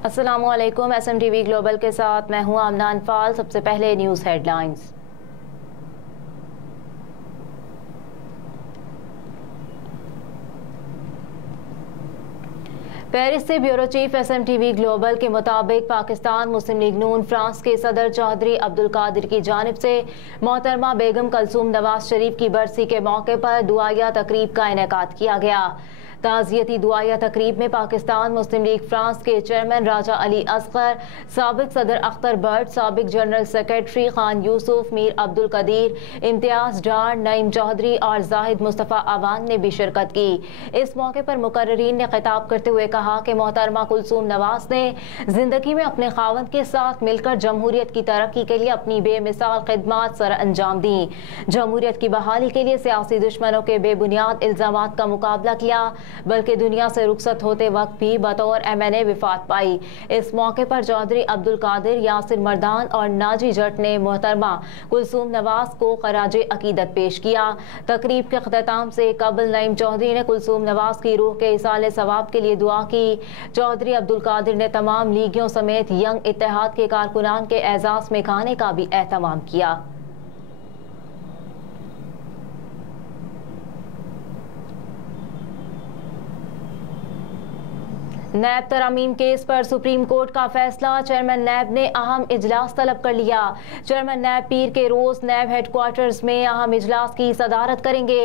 अस्सलामु अलैकुम। SMTV global के साथ मैं हूं आमना अनफाल। सबसे पहले न्यूज़ हेडलाइंस। पेरिस से ब्यूरो चीफ SMTV ग्लोबल के मुताबिक पाकिस्तान मुस्लिम लीग नून फ्रांस के सदर चौधरी अब्दुल कादिर की जानिब से मोहतरमा बेगम कलसूम नवाज शरीफ की बरसी के मौके पर दुआया तकरीब का इनेकाद किया गया। ताज़ियती दुआया तकरीब में पाकिस्तान मुस्लिम लीग फ्रांस के चेयरमैन राजा अली असगर, साबिक सदर अख्तर भट्ट, साबिक जनरल सेक्रेटरी खान यूसुफ, मीर अब्दुल कदीर, इम्तियाज डार, नईम चौधरी और जाहिद मुस्तफ़ा आवान ने भी शिरकत की। इस मौके पर मुकर्ररीन ने खिताब करते हुए कहा कि मोहतरमा कुलसूम नवाज ने जिंदगी में अपने खावंद के साथ मिलकर जमहूरियत की तरक्की के लिए अपनी बेमिसाल खिदमात सर अंजाम दी। जमहूरियत की बहाली के लिए सियासी दुश्मनों के बेबुनियाद इल्जामात का मुकाबला किया, बल्कि दुनिया से रुखसत होते वक्त भी बतौर MNA विफात पाई। इस मौके पर चौधरी अब्दुल कादिर, यासिर मर्दान और नाजी जट ने मोहतरमा कुलसूम नवाज को खराजे अकीदत पेश किया। तकरीब के अख्ताम से कबल नईम चौधरी ने कुलसूम नवाज की रूह के इसाले सवाब के लिए दुआ की। चौधरी अब्दुल कादिर ने तमाम लीगियों समेत यंग इत्तेहाद के कारकुनान के एजाज में खाने का भी एहतमाम किया। नैब तरामीम केस पर सुप्रीम कोर्ट का फैसला। चेयरमैन नैब ने अहम इजलास तलब कर लिया। चेयरमैन नैब पीर के रोज नैब हेडक्वार्टर्स में अहम इजलास की सदारत करेंगे।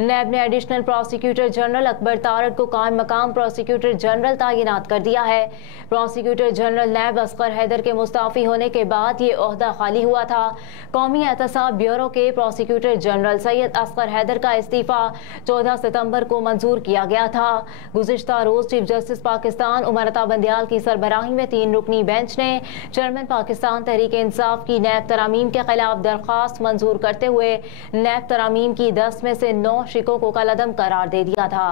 नैब ने additional prosecutor general Akbar Tarar को कायम मकाम प्रोसिक्यूटर जनरल तैनात कर दिया है। प्रोसिक्यूटर जनरल नैब असगर हैदर के मुस्ताफी होने के बाद ये ओहदा खाली हुआ था। कौमी एहतसाब ब्यूरो के प्रोसिक्यूटर जनरल सैयद असगर हैदर का इस्तीफा 14 सितंबर को मंजूर किया गया था। गुज़िश्ता रोज चीफ जस्टिस पाकिस्तान उमर अता बंदियाल की सरबराही में 3 रुकनी बेंच ने चेयरमैन पाकिस्तान तहरीक इंसाफ की नैब तरामीम के खिलाफ दरख्वास्त मंजूर करते हुए नैब तरामीम की 10 में से 9 शिकों को कलअदम करार दे दिया था।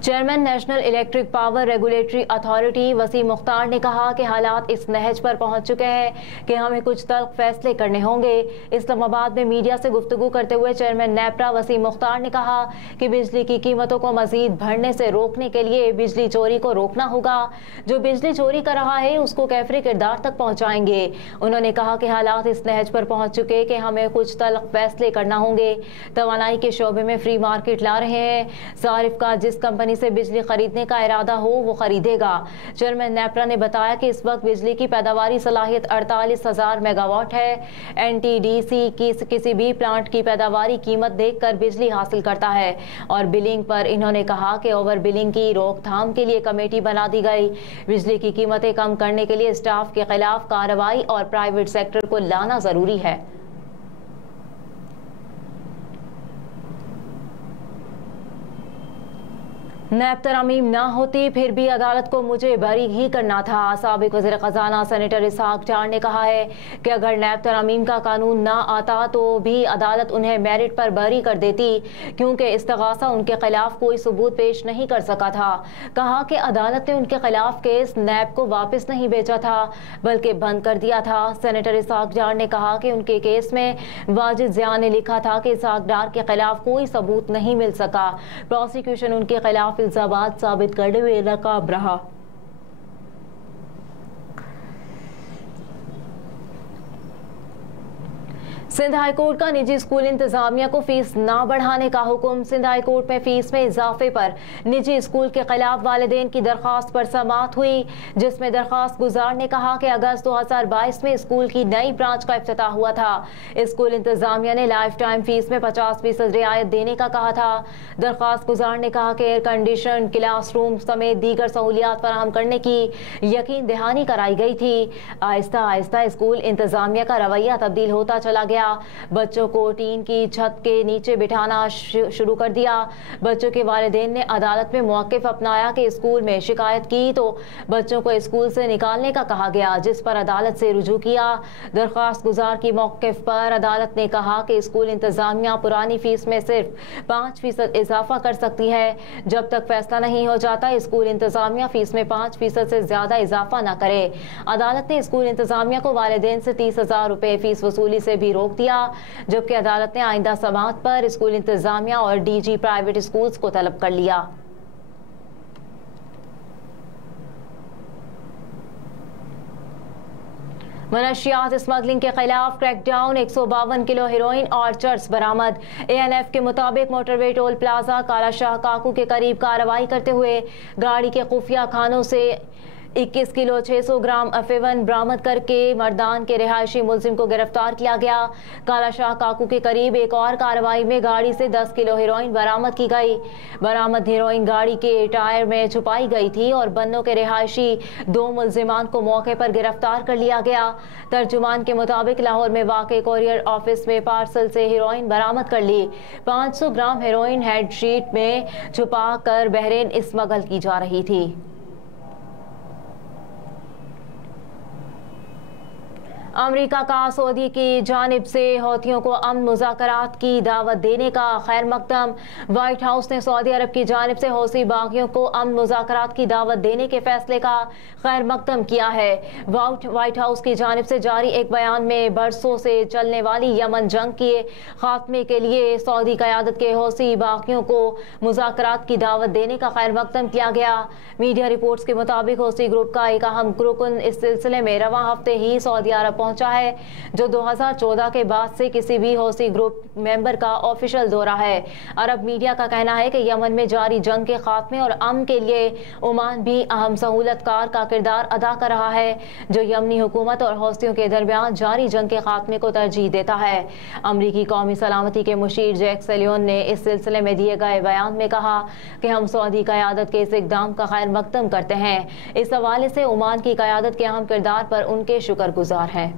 Chairman national electric power regulatory authority Waseem Mukhtar ने कहा कि हालात इस नहज पर पहुंच चुके हैं कि हमें कुछ तल्ख फैसले करने होंगे। इस्लामाबाद में मीडिया से गुफ्तगू करते हुए चेयरमैन नेपरा वसीम मुख्तार ने कहा कि बिजली की कीमतों को मजीद बढ़ने से रोकने के लिए बिजली चोरी को रोकना होगा। जो बिजली चोरी कर रहा है उसको कैफरी किरदार तक पहुँचाएंगे। उन्होंने कहा कि हालात इस नहज पर पहुँच चुके कि हमें कुछ तल्ख फैसले करना होंगे। तवानाई के शोबे में फ्री मार्केट ला रहे हैं। सारिफ का जिस कंपनी से बिजली खरीदने का इरादा हो वो खरीदेगा। चेयरमैन नेपरा ने बताया कि इस वक्त बिजली की पैदावारी सलाहियत 48,000 मेगावाट है। NTDC की किसी भी प्लांट की पैदावारी कीमत देखकर बिजली हासिल करता है। और बिलिंग पर इन्होंने कहा कि ओवर बिलिंग की रोकथाम के लिए कमेटी बना दी गई। बिजली की कीमतें कम करने के लिए स्टाफ के खिलाफ कार्रवाई और प्राइवेट सेक्टर को लाना जरूरी है। नैब तरामीम ना होती फिर भी अदालत को मुझे बरी ही करना था। साबिक वज़ीर ख़ज़ाना सेनेटर इसहाक डार ने कहा है कि अगर नैब तरामीम का कानून ना आता तो भी अदालत उन्हें मेरिट पर बरी कर देती, क्योंकि इस्तग़ासा उनके खिलाफ कोई सबूत पेश नहीं कर सका था। कहा कि अदालत ने उनके खिलाफ केस नैब को वापस नहीं भेजा था बल्कि बंद कर दिया था। सेनेटर इसहाक डार ने कहा कि उनके केस में वाजिद ज़िया ने लिखा था कि इसहाक डार के खिलाफ कोई सबूत नहीं मिल सका। प्रोसिक्यूशन उनके खिलाफ इल्जामात साबित करने में नाकाम रहा। सिंध हाई कोर्ट का निजी स्कूल इंतजामिया को फीस ना बढ़ाने का हुक्म। सिंध हाई कोर्ट में फीस में इजाफे पर निजी स्कूल के खिलाफ वालिदैन की दरख्वास्त पर समाअत हुई, जिसमें दरख्वास्त गुजार ने कहा कि अगस्त 2022 में स्कूल की नई ब्रांच का इफ्तिताह हुआ था। स्कूल इंतजामिया ने लाइफ टाइम फीस में 50% रियायत देने का कहा था। दरख्वास्त गुजार ने कहा कि एयर कंडीशन क्लासरूम समेत दीगर सहूलियात फराहम करने की यकीन दहानी कराई गई थी। आहिस्ता आहिस्ता स्कूल इंतजामिया का रवैया तब्दील होता चला गया। बच्चों को टीन की छत के नीचे बिठाना शुरू कर दिया। बच्चों के वालिदैन ने अदालत में मौक़िफ़ अपनाया कि स्कूल में शिकायत की तो बच्चों को स्कूल से निकालने का कहा गया, जिस पर अदालत से रुजू किया। दरख्वास्त गुजार की मौक़िफ़ पर अदालत ने कहा कि स्कूल इंतजामिया पुरानी फीस में सिर्फ 5% इजाफा कर सकती है। जब तक फैसला नहीं हो जाता स्कूल इंतजामिया फीस में 5% से ज्यादा इजाफा न करे। अदालत ने स्कूल इंतजामिया को वालिदैन से 30,000 रुपए फीस वसूली से भी रोक रोक दिया, जबकि अदालत ने आइंदा समाअत पर स्कूल इंतजामिया और DG प्राइवेट स्कूल्स को तलब कर लिया। मनशियात स्मगलिंग के खिलाफ क्रैकडाउन, 152 किलो हेरोइन और चर्स बरामद। ANF के मुताबिक मोटरवे टोल प्लाजा कालाशाह काकू के करीब कार्रवाई करते हुए गाड़ी के खुफिया खानों से 21 किलो 600 ग्राम अफेवन बरामद करके मर्दान के रिहायशी मुलजिम को गिरफ्तार किया गया। कालाशाह काकू के करीब एक और कार्रवाई में गाड़ी से 10 किलो हेरोइन बरामद की गई। बरामद हेरोइन गाड़ी के टायर में छुपाई गई थी और बन्नों के रिहायशी 2 मुलजिमान को मौके पर गिरफ्तार कर लिया गया। तर्जुमान के मुताबिक लाहौर में वाक़े कोरियर ऑफिस में पार्सल से हेरोइन बरामद कर ली। 500 ग्राम हेरोइन हेडशीट में छुपा कर बहरीन स्मगल की जा रही थी। अमेरिका का सऊदी की जानिब से हौथियों को अमन मुज़ाकरात की दावत देने का खैर मकदम। व्हाइट हाउस ने सऊदी अरब की जानिब से हौसी बागियों को अमन मुज़ाकरात की दावत देने के फैसले का खैर मकदम किया है। व्हाइट हाउस की जानिब से जारी एक बयान में बरसों से चलने वाली यमन जंग के खात्मे के लिए सऊदी क़यादत के हौसी बागियों को मुज़ाकरात की दावत देने का खैर मकदम किया गया। मीडिया रिपोर्ट्स के मुताबिक हौसी ग्रुप का एक अहम रुकन इस सिलसिले में रवां हफ्ते ही सऊदी अरब पहुंचा है, जो 2014 के बाद से किसी भी हौसी ग्रुप मेंबर का ऑफिशियल दौरा है। अरब मीडिया का कहना है कि यमन में जारी जंग के खात्मे और अमन के लिए ओमान भी अहम सहूलतकार का किरदार अदा कर रहा है, जो यमनी हुकूमत और हौसियों के दरमियान जारी जंग के खात्मे को तरजीह देता है। अमरीकी कौमी सलामती के मुशीर जैक सलियोन ने इस सिलसिले में दिए गए बयान में कहा कि हम सऊदी क़यादत के इस इक़दाम का खैर मकदम करते हैं। इस हवाले से ओमान की क़यादत के अहम किरदार पर उनके शुक्रगुजार हैं।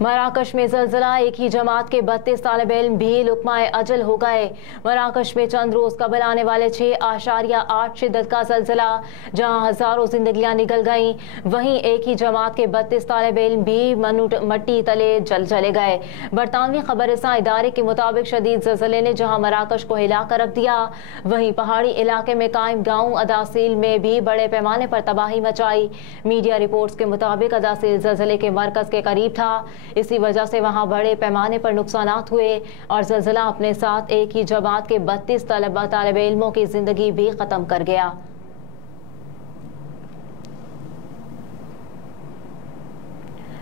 मराकश में ज़लज़ला, एक ही जमात के 32 तालिब इल्म भी लुक़माए अजल हो गए। मराकश में चंद रोज़ कबल आने वाले 6.8 शिद्दत का ज़लज़ला, जहां हज़ारों जिंदगियां निकल गईं, वहीं एक ही जमात के 32 तालिब इल्म भी मट्टी तले जले गए। बरतानवी खबरसां इदारे के मुताबिक शदीद ज़लज़ले ने जहां मराकश को हिला कर रख दिया, वहीं पहाड़ी इलाके में कायम गाँव अदासील में भी बड़े पैमाने पर तबाही मचाई। मीडिया रिपोर्ट्स के मुताबिक अदासील ज़लज़ले के मरकज़ के करीब था, इसी वजह से वहां बड़े पैमाने पर नुकसानात हुए और ज़लज़ला अपने साथ एक ही जमात के 32 तालिब इल्मों की जिंदगी भी खत्म कर गया।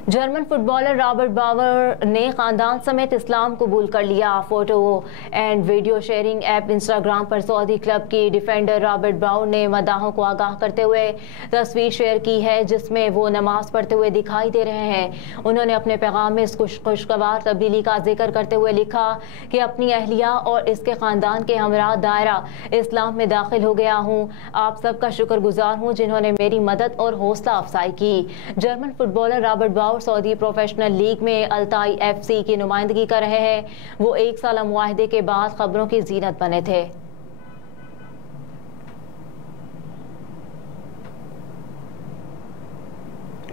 जर्मन फुटबॉलर रॉबर्ट बावर ने खानदान समेत इस्लाम कबूल कर लिया। Photo and video sharing app Instagram पर सऊदी क्लब की डिफेंडर रॉबर्ट बावर ने मदाहों को आगाह करते हुए तस्वीर शेयर की है, जिसमें वो नमाज पढ़ते हुए दिखाई दे रहे हैं। उन्होंने अपने पैगाम में इस खुशगवार तब्दीली का जिक्र करते हुए लिखा कि अपनी अहलिया और इसके खानदान के हमरा दायरा इस्लाम में दाखिल हो गया हूँ। आप सबका शुक्रगुजार हूँ जिन्होंने मेरी मदद और हौसला अफजाई की। जर्मन फुटबॉलर रॉबर्ट बावर सऊदी प्रोफेशनल लीग में अल्ताई FC की नुमाइंदगी कर रहे हैं। वो 1 साल मुआहदे के बाद खबरों की जीनत बने थे।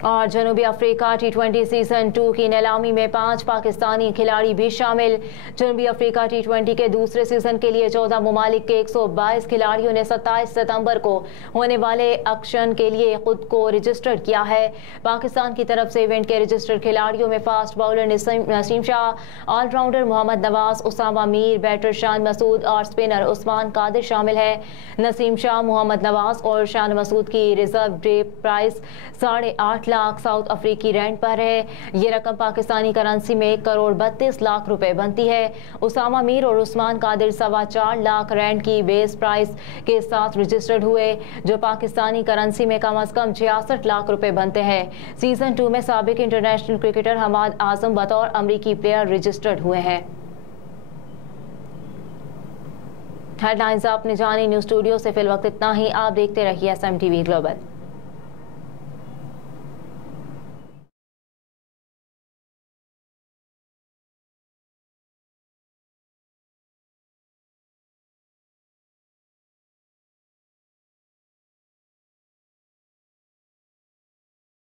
और जनूबी अफ्रीका T20 सीजन 2 की नीलामी में 5 पाकिस्तानी खिलाड़ी भी शामिल। जनूबी अफ्रीका T20 के दूसरे सीजन के लिए 14 ममालिक के 122 खिलाड़ियों ने 27 सितंबर को होने वाले ऑक्शन के लिए खुद को रजिस्टर्ड किया है। पाकिस्तान की तरफ से इवेंट के रजिस्टर्ड खिलाड़ियों में fast bowler Naseem Shah, allrounder Mohammad Nawaz, Usama Mir, batter Shan Masood और स्पिनर उस्मान कादिर शामिल है। नसीम शाह, मोहम्मद नवाज और शान मसूद की reserve day price 8.5 lakh south अफ्रीकी रैंड पर है। ये रकम पाकिस्तानी करेंसी में 1.32 करोड़ रुपए बनती है। उसामा मीर और उस्मान कादिर 4.25 लाख रैंड की बेस प्राइस के साथ रजिस्टर्ड हुए, जो पाकिस्तानी करेंसी में कम से कम 66 लाख रुपए बनते हैं। सीजन 2 में साबिक इंटरनेशनल क्रिकेटर हमाद आजम बतौर अमरीकी प्लेयर रजिस्टर्ड हुए हैं। हेडलाइंस आपने जानी। न्यूज़ स्टूडियो से फिल वक्त इतना ही। आप देखते रहिए SMTV ग्लोबल।